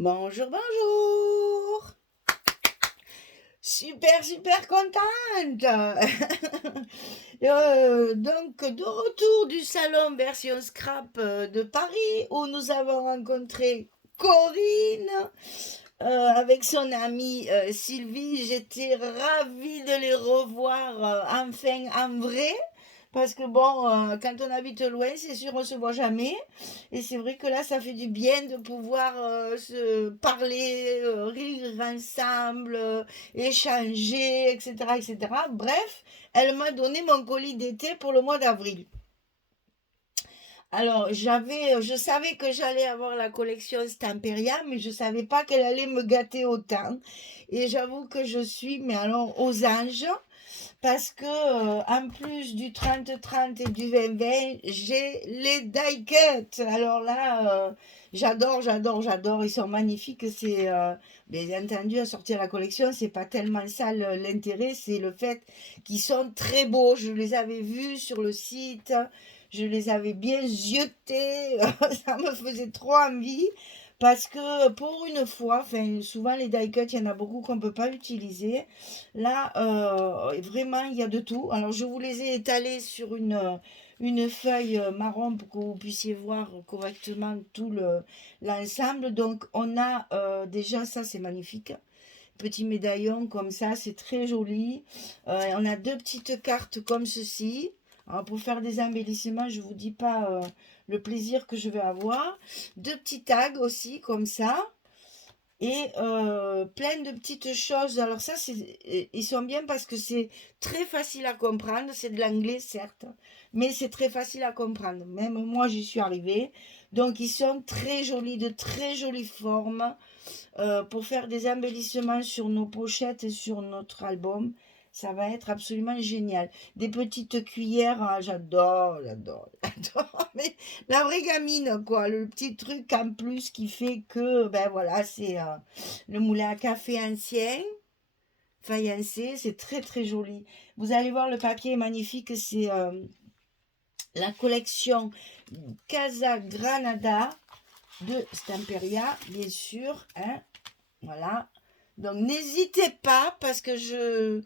Bonjour, bonjour. Super, super contente. Donc, de retour du salon version scrap de Paris où nous avons rencontré Corinne avec son amie Sylvie. J'étais ravie de les revoir enfin en vrai. Parce que bon, quand on habite loin, c'est sûr, on se voit jamais. Et c'est vrai que là, ça fait du bien de pouvoir se parler, rire ensemble, échanger, etc., etc. Bref, elle m'a donné mon colis d'été pour le mois d'avril. Alors, je savais que j'allais avoir la collection Stamperia, mais je savais pas qu'elle allait me gâter autant. Et j'avoue que je suis, mais alors, aux anges. Parce que, en plus du 30-30 et du 20-20, j'ai les die cuts. Alors là, j'adore, j'adore, j'adore. Ils sont magnifiques. C'est, bien entendu, à sortir la collection, c'est pas tellement ça l'intérêt, c'est le fait qu'ils sont très beaux. Je les avais vus sur le site, je les avais bien ziotés. Ça me faisait trop envie. Parce que pour une fois, enfin, souvent les die cuts, il y en a beaucoup qu'on ne peut pas utiliser. Là, vraiment, il y a de tout. Alors, je vous les ai étalés sur une feuille marron pour que vous puissiez voir correctement tout l'ensemble. Donc, on a déjà, ça c'est magnifique. Petit médaillon comme ça, c'est très joli. On a deux petites cartes comme ceci. Alors, pour faire des embellissements, je ne vous dis pas le plaisir que je vais avoir. Deux petits tags aussi comme ça. Et plein de petites choses. Alors ça, ils sont bien parce que c'est très facile à comprendre. C'est de l'anglais, certes, mais c'est très facile à comprendre. Même moi, j'y suis arrivée. Donc, ils sont très jolis, de très jolies formes pour faire des embellissements sur nos pochettes et sur notre album. Ça va être absolument génial. Des petites cuillères, ah, j'adore, j'adore, j'adore. Mais la vraie gamine, quoi. Le petit truc en plus qui fait que, ben voilà, c'est le moulin à café ancien, faïencé. C'est très, très joli. Vous allez voir, le papier est magnifique. C'est la collection Casa Granada de Stamperia, bien sûr. Hein. Voilà. Donc n'hésitez pas parce que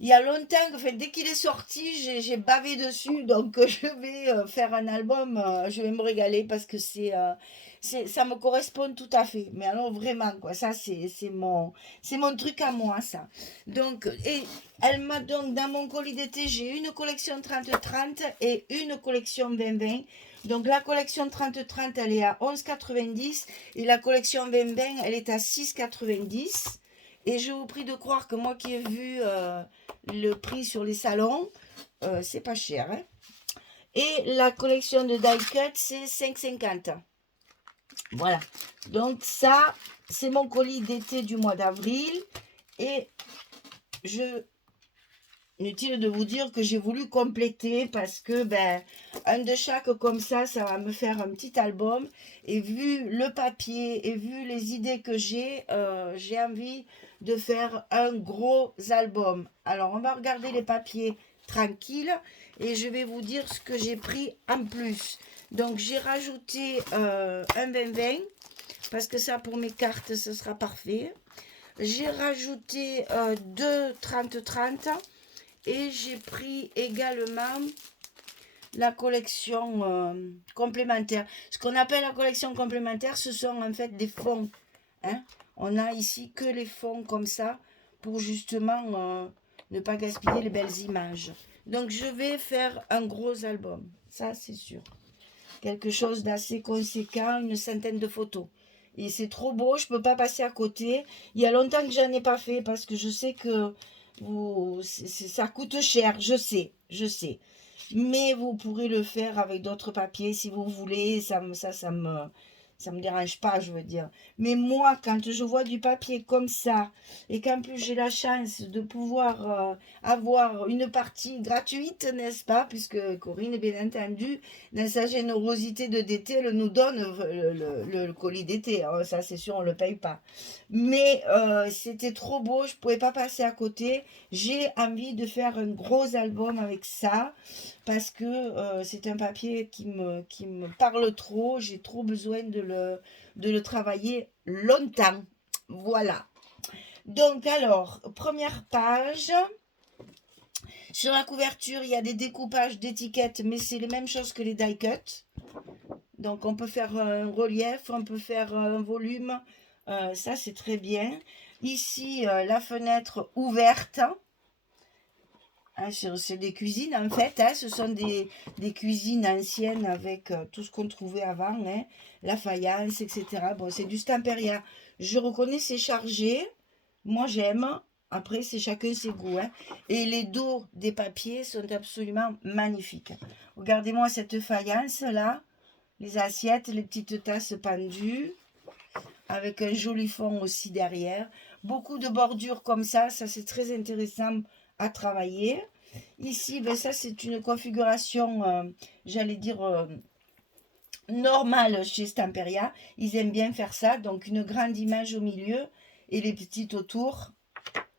il y a longtemps, enfin, dès qu'il est sorti, j'ai bavé dessus. Donc je vais faire un album, je vais me régaler parce que ça me correspond tout à fait. Mais alors vraiment, quoi, ça c'est mon truc à moi, ça. Donc, et elle m'a donc, dans mon colis d'été, j'ai une collection 30-30 et une collection 20-20. Donc la collection 30-30, elle est à 11,90 et la collection 20-20, elle est à 6,90. Et je vous prie de croire que moi qui ai vu le prix sur les salons, c'est pas cher. Hein. Et la collection de die cut, c'est 5,50. Voilà. Donc ça, c'est mon colis d'été du mois d'avril. Et inutile de vous dire que j'ai voulu compléter parce que ben un de chaque comme ça va me faire un petit album. Et vu le papier et vu les idées que j'ai envie de faire un gros album. Alors on va regarder les papiers tranquilles et je vais vous dire ce que j'ai pris en plus. Donc j'ai rajouté un 20-20 parce que ça pour mes cartes ce sera parfait. J'ai rajouté deux 30-30 et j'ai pris également la collection complémentaire. Ce qu'on appelle la collection complémentaire, ce sont en fait des fonds. Hein. On a ici que les fonds comme ça pour justement ne pas gaspiller les belles images. Donc je vais faire un gros album, ça c'est sûr. Quelque chose d'assez conséquent, une centaine de photos. Et c'est trop beau, je ne peux pas passer à côté. Il y a longtemps que j'en ai pas fait parce que je sais que ça coûte cher, je sais, je sais. Mais vous pourrez le faire avec d'autres papiers si vous voulez. Ça me dérange pas, je veux dire. Mais moi, quand je vois du papier comme ça, et qu'en plus j'ai la chance de pouvoir avoir une partie gratuite, n'est-ce pas? Puisque Corinne, bien entendu, dans sa générosité de d'été, elle nous donne le colis d'été. Hein. Ça, c'est sûr, on ne le paye pas. Mais c'était trop beau, je ne pouvais pas passer à côté. J'ai envie de faire un gros album avec ça. parce que c'est un papier qui me parle trop. J'ai trop besoin de le travailler longtemps. Voilà. Donc alors, première page. Sur la couverture, il y a des découpages d'étiquettes, mais c'est les mêmes choses que les die cut. Donc on peut faire un relief, on peut faire un volume. Ça, c'est très bien. Ici, la fenêtre ouverte. Hein, c'est des cuisines en fait, hein, ce sont des cuisines anciennes avec tout ce qu'on trouvait avant, hein, la faïence, etc. Bon, c'est du Stamperia. Je reconnais, c'est chargé. Moi, j'aime. Après, c'est chacun ses goûts, hein. Et les dos des papiers sont absolument magnifiques. Regardez-moi cette faïence là, les assiettes, les petites tasses pendues, avec un joli fond aussi derrière. Beaucoup de bordures comme ça c'est très intéressant à travailler. Ici, ben ça c'est une configuration, j'allais dire, normale chez Stamperia. Ils aiment bien faire ça, donc une grande image au milieu et les petites autour.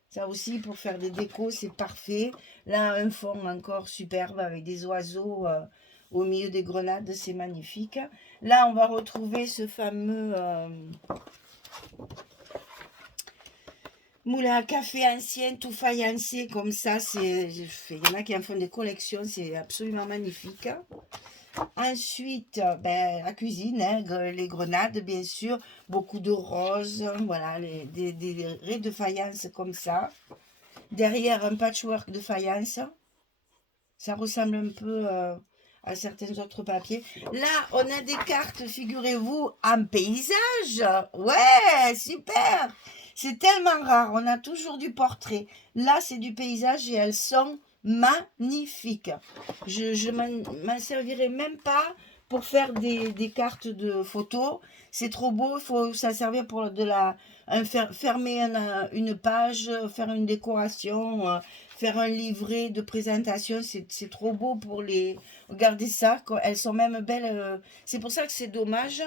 Ça aussi, pour faire des décos, c'est parfait. Là, un fond encore superbe avec des oiseaux au milieu des grenades, c'est magnifique. Là, on va retrouver ce fameux moulin à café ancien, tout faïencé comme ça. Il y en a qui en font des collections, c'est absolument magnifique. Ensuite, ben, la cuisine, hein, les grenades, bien sûr, beaucoup de roses, voilà, des raies de faïence comme ça. Derrière, un patchwork de faïence. Ça ressemble un peu à certains autres papiers. Là, on a des cartes, figurez-vous, en paysage. Ouais, super. C'est tellement rare. On a toujours du portrait. Là, c'est du paysage et elles sont magnifiques. Je m'en servirai même pas pour faire des cartes de photos. C'est trop beau. Il faut s'en servir pour fermer une page, faire une décoration, faire un livret de présentation. C'est trop beau pour les... Regardez ça, elles sont même belles. C'est pour ça que c'est dommage.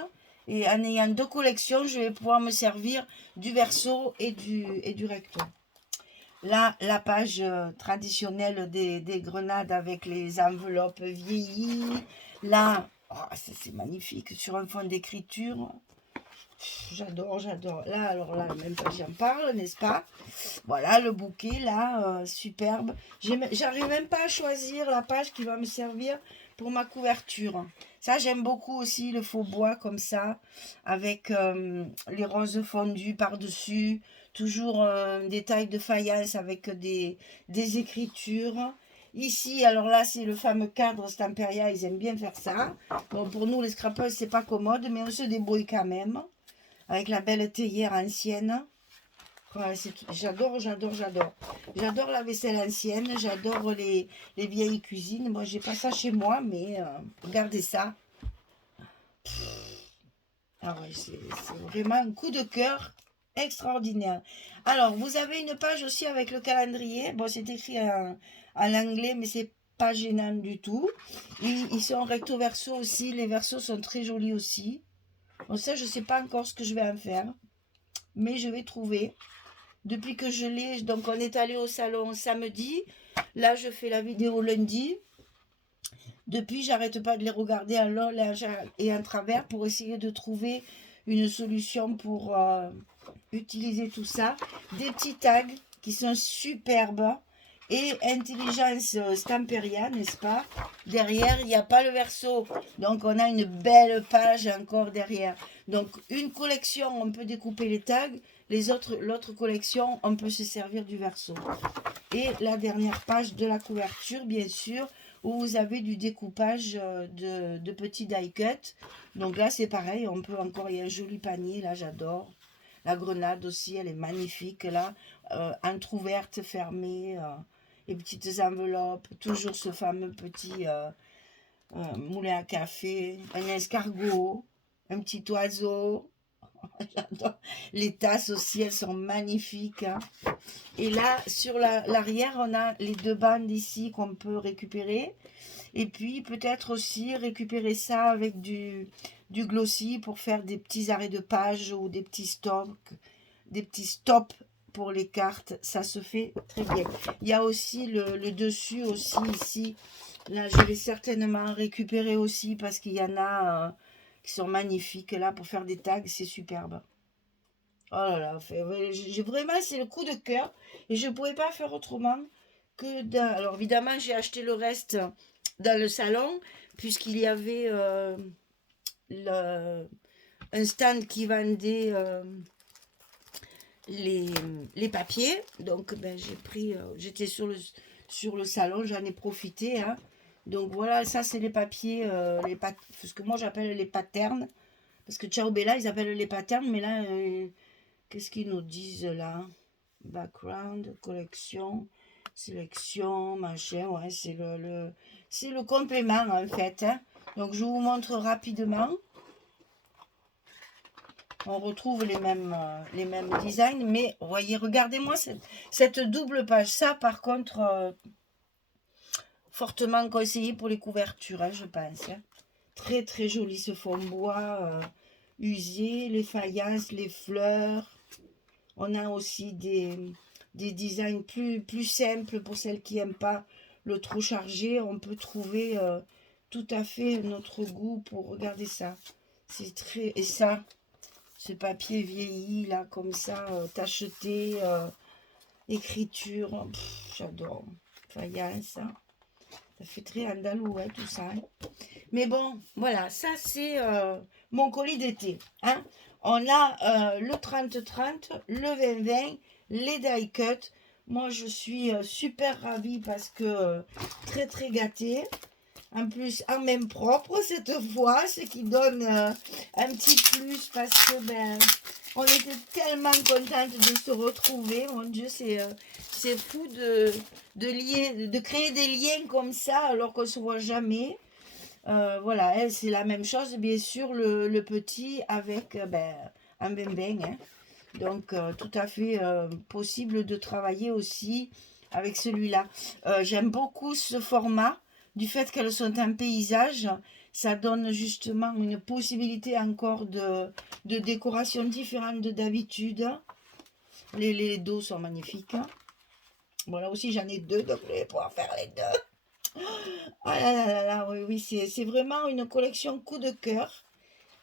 Et en ayant deux collections, je vais pouvoir me servir du verso et du recto. Là, la page traditionnelle des grenades avec les enveloppes vieillies. Là, oh, c'est magnifique, sur un fond d'écriture. J'adore, j'adore. Là, alors là, même pas j'en parle, n'est-ce pas? Voilà, le bouquet, là, superbe. J'arrive même pas à choisir la page qui va me servir pour ma couverture. Ça, j'aime beaucoup aussi le faux bois comme ça, avec les roses fondues par-dessus. Toujours un détail de faïence avec des écritures. Ici, alors là, c'est le fameux cadre Stamperia, ils aiment bien faire ça. Bon, pour nous, les scrapers, c'est pas commode, mais on se débrouille quand même. Avec la belle théière ancienne. Ouais, j'adore, j'adore, j'adore. J'adore la vaisselle ancienne, j'adore les vieilles cuisines. Moi, j'ai pas ça chez moi, mais regardez ça. Ah ouais, c'est vraiment un coup de cœur extraordinaire. Alors, vous avez une page aussi avec le calendrier. Bon, c'est écrit en anglais, mais c'est pas gênant du tout. Ils sont recto verso aussi. Les versos sont très jolis aussi. Bon, ça, je sais pas encore ce que je vais en faire, mais je vais trouver. Depuis que je l'ai, donc on est allé au salon samedi. Là, je fais la vidéo lundi. Depuis, j'arrête pas de les regarder en long et en travers pour essayer de trouver une solution pour utiliser tout ça. Des petits tags qui sont superbes. Et intelligence Stamperia, n'est-ce pas? Derrière, il n'y a pas le verso. Donc, on a une belle page encore derrière. Donc, une collection, on peut découper les tags. L'autre collection, on peut se servir du verso. Et la dernière page de la couverture, bien sûr, où vous avez du découpage de petits die cut. Donc là, c'est pareil, on peut encore, il y a un joli panier, là, j'adore. La grenade aussi, elle est magnifique, là, entrouverte, fermée, les petites enveloppes, toujours ce fameux petit moulin à café, un escargot, un petit oiseau. J'adore. Les tasses aussi, elles sont magnifiques, hein. Et là, sur l'arrière, on a les deux bandes ici qu'on peut récupérer. Et puis, peut-être aussi récupérer ça avec du glossy pour faire des petits arrêts de page ou des petits stops pour les cartes. Ça se fait très bien. Il y a aussi le dessus aussi ici Là, je vais certainement récupérer aussi parce qu'il y en a qui sont magnifiques. Là, pour faire des tags, c'est superbe. Oh là là, j'ai vraiment, c'est le coup de cœur. Et je ne pouvais pas faire autrement que Alors, évidemment, j'ai acheté le reste dans le salon, puisqu'il y avait le- un stand qui vendait les, les papiers. Donc, ben, j'ai pris, j'étais sur le salon, j'en ai profité, hein. Donc voilà, ça c'est les papiers, ce que moi j'appelle les patterns. Parce que Ciao Bella, ils appellent les patterns, mais là, qu'est-ce qu'ils nous disent là? Background, collection, sélection, machin, ouais, c'est le complément en fait, hein. Donc je vous montre rapidement. On retrouve les mêmes designs, mais voyez, regardez-moi cette double page. Ça, par contre, fortement conseillé pour les couvertures, hein, je pense, hein. Très très joli ce fond bois usé, les faïences, les fleurs. On a aussi des designs plus simples pour celles qui n'aiment pas le trop chargé. On peut trouver tout à fait notre goût pour regarder ça. C'est très... Et ça, ce papier vieilli, là, comme ça, tacheté, écriture, j'adore. Faïence, hein. Ça fait très andalou, hein, tout ça, hein. Mais bon, voilà, ça c'est mon colis d'été, hein. On a le 30-30, le 20-20, les die cut. Moi, je suis super ravie parce que très très gâtée. En plus, en même propre cette fois, ce qui donne un petit plus parce que ben, on était tellement contente de se retrouver. Mon Dieu, c'est fou de créer des liens comme ça alors qu'on ne se voit jamais. Voilà, elle, c'est la même chose, bien sûr, le petit avec ben, un bembeng, hein. Donc, tout à fait possible de travailler aussi avec celui-là. J'aime beaucoup ce format, du fait qu'elles sont un paysage. Ça donne justement une possibilité encore de décoration différente de d'habitude. Les dos sont magnifiques. Bon, là aussi, j'en ai deux, donc je vais pouvoir faire les deux. Ah là là là là, oui, oui, c'est vraiment une collection coup de cœur.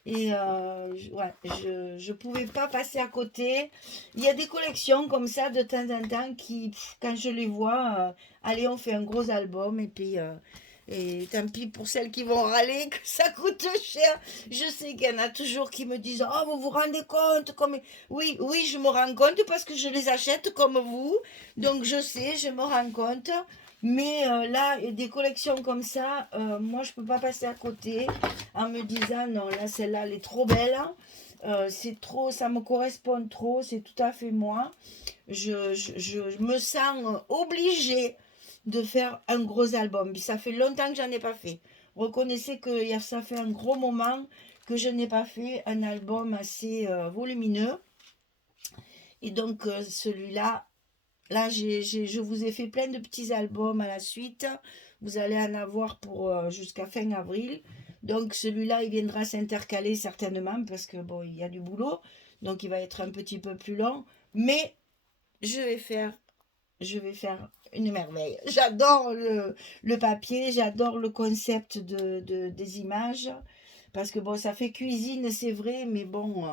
Et ouais, je pouvais pas passer à côté. Il y a des collections comme ça de temps en temps qui, quand je les vois, allez, on fait un gros album et puis et tant pis pour celles qui vont râler que ça coûte cher. Je sais qu'il y en a toujours qui me disent oh, vous vous rendez compte comme oui, oui, je me rends compte parce que je les achète comme vous. Donc je sais, je me rends compte. Mais là, des collections comme ça, moi je peux pas passer à côté en me disant non, là celle-là elle est trop belle, hein. C'est trop, ça me correspond trop, c'est tout à fait moi. Je me sens obligée de faire un gros album. Puis ça fait longtemps que j'en ai pas fait. Reconnaissez que ça fait un gros moment que je n'ai pas fait un album assez volumineux. Et donc celui-là, là je vous ai fait plein de petits albums à la suite. Vous allez en avoir pour jusqu'à fin avril. Donc celui-là, il viendra s'intercaler certainement parce que bon, il y a du boulot. Donc il va être un petit peu plus long. Mais je vais faire une merveille. J'adore le papier, j'adore le concept des images. Parce que bon, ça fait cuisine, c'est vrai, mais bon,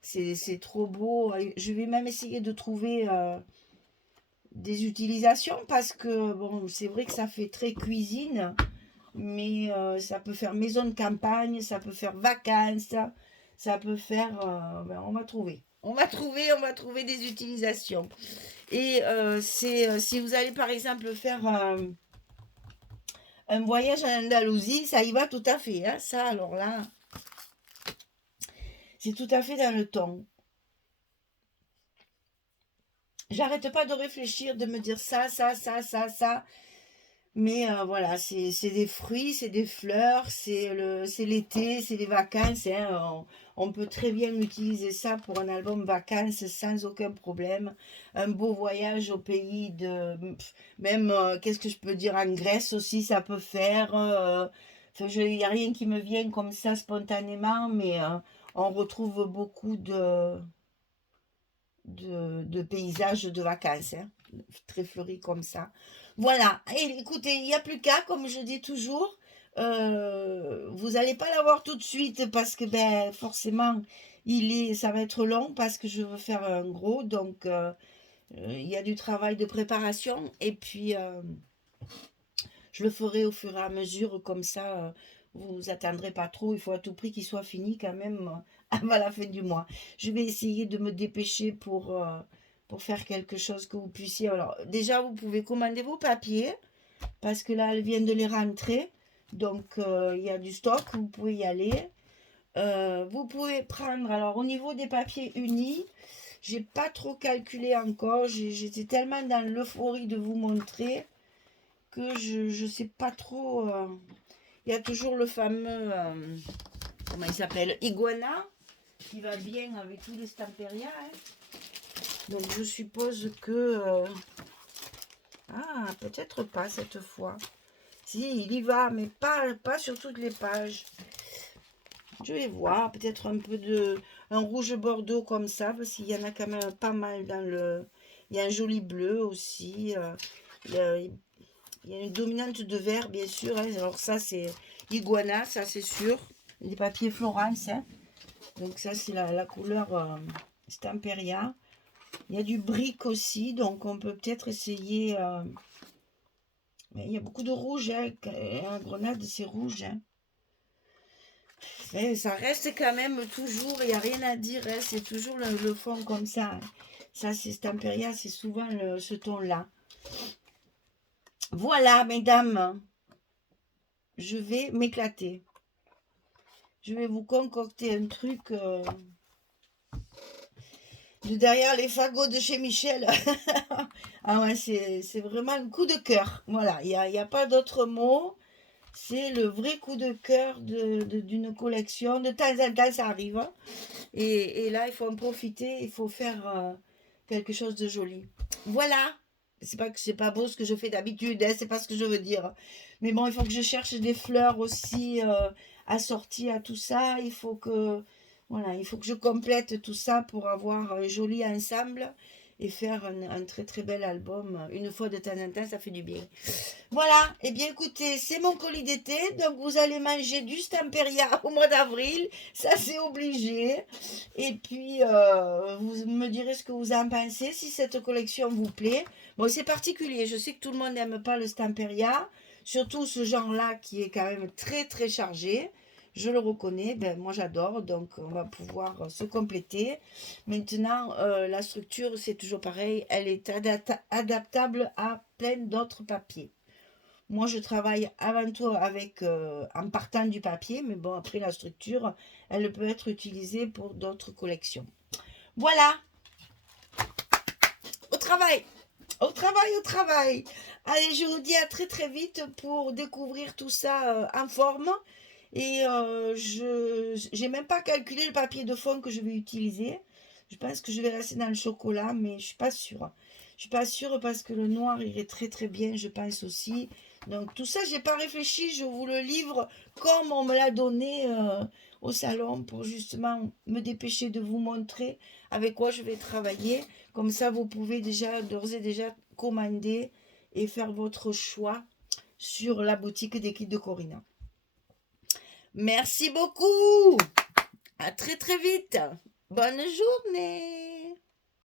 c'est trop beau. Je vais même essayer de trouver des utilisations parce que bon, c'est vrai que ça fait très cuisine, mais ça peut faire maison de campagne, ça peut faire vacances, ça peut faire. Ben, on va trouver. On va trouver des utilisations. Et si vous allez par exemple faire un voyage en Andalousie, ça y va tout à fait, hein. Ça, alors là, c'est tout à fait dans le ton. J'arrête pas de réfléchir, de me dire ça. Mais voilà, c'est des fruits, c'est des fleurs, c'est l'été, c'est les vacances, hein. On peut très bien utiliser ça pour un album vacances sans aucun problème. Un beau voyage au pays même, qu'est-ce que je peux dire, en Grèce aussi, ça peut faire. Enfin, il n'y a rien qui me vient comme ça spontanément, mais on retrouve beaucoup de paysages de vacances, hein, très fleuris comme ça. Voilà, et écoutez, il n'y a plus qu'à, comme je dis toujours, vous n'allez pas l'avoir tout de suite parce que ben, forcément, ça va être long parce que je veux faire un gros, donc il y a du travail de préparation et puis je le ferai au fur et à mesure, comme ça, vous attendrez pas trop. Il faut à tout prix qu'il soit fini quand même avant la fin du mois. Je vais essayer de me dépêcher pour faire quelque chose que vous puissiez. Alors, déjà, vous pouvez commander vos papiers parce que là, elles viennent de les rentrer. Donc, il y a du stock, vous pouvez y aller. Vous pouvez prendre, alors au niveau des papiers unis, j'ai pas trop calculé encore. J'étais tellement dans l'euphorie de vous montrer que je sais pas trop. Il y a toujours le fameux, comment il s'appelle, Iguana, qui va bien avec tous les Stamperia. Hein. Donc je suppose que... ah, peut-être pas cette fois. Si, il y va, mais pas sur toutes les pages. Je vais voir, peut-être un rouge bordeaux comme ça, parce qu'il y en a quand même pas mal dans le... Il y a un joli bleu aussi. Il y a une dominante de vert, bien sûr. Hein. Alors ça, c'est Iguana, ça c'est sûr. Des papiers Florence. Hein. Donc ça, c'est la couleur Stamperia. Il y a du brick aussi, donc on peut peut-être essayer... mais il y a beaucoup de rouge. Hein. Un grenade, c'est rouge. Hein. Mais ça reste quand même toujours, il n'y a rien à dire. Hein. C'est toujours le fond comme ça. Hein. Ça, c'est Stamperia, c'est souvent ce ton-là. Voilà, mesdames. Je vais m'éclater. Je vais vous concocter un truc de derrière les fagots de chez Michel. Ah ouais, c'est vraiment un coup de cœur. Voilà, il n'y a pas d'autre mot. C'est le vrai coup de cœur d'une collection. De temps en temps, ça arrive. Hein. Et là, il faut en profiter. Il faut faire quelque chose de joli. Voilà. C'est pas que c'est pas beau ce que je fais d'habitude. Hein, c'est pas ce que je veux dire. Mais bon, il faut que je cherche des fleurs aussi assorties à tout ça. Il faut que je complète tout ça pour avoir un joli ensemble et faire un très très bel album. Une fois de temps en temps, ça fait du bien. Voilà, et bien écoutez, c'est mon colis d'été, donc vous allez manger du Stamperia au mois d'avril, ça c'est obligé. Et puis, vous me direz ce que vous en pensez, si cette collection vous plaît. Bon, c'est particulier, je sais que tout le monde n'aime pas le Stamperia, surtout ce genre-là qui est quand même très très chargé. Je le reconnais, ben, moi j'adore, donc on va pouvoir se compléter. Maintenant, la structure, c'est toujours pareil, elle est adaptable à plein d'autres papiers. Moi, je travaille avant tout en partant du papier, mais bon, après la structure, elle peut être utilisée pour d'autres collections. Voilà, au travail, au travail, au travail. Allez, je vous dis à très très vite pour découvrir tout ça en forme. Et je n'ai même pas calculé le papier de fond que je vais utiliser. Je pense que je vais rester dans le chocolat, mais je ne suis pas sûre. Je suis pas sûre parce que le noir irait très très bien, je pense aussi. Donc tout ça, j'ai pas réfléchi, je vous le livre comme on me l'a donné au salon pour justement me dépêcher de vous montrer avec quoi je vais travailler. Comme ça, vous pouvez déjà d'ores et déjà commander et faire votre choix sur la boutique des kits de Corina. Merci beaucoup. À très très vite. Bonne journée.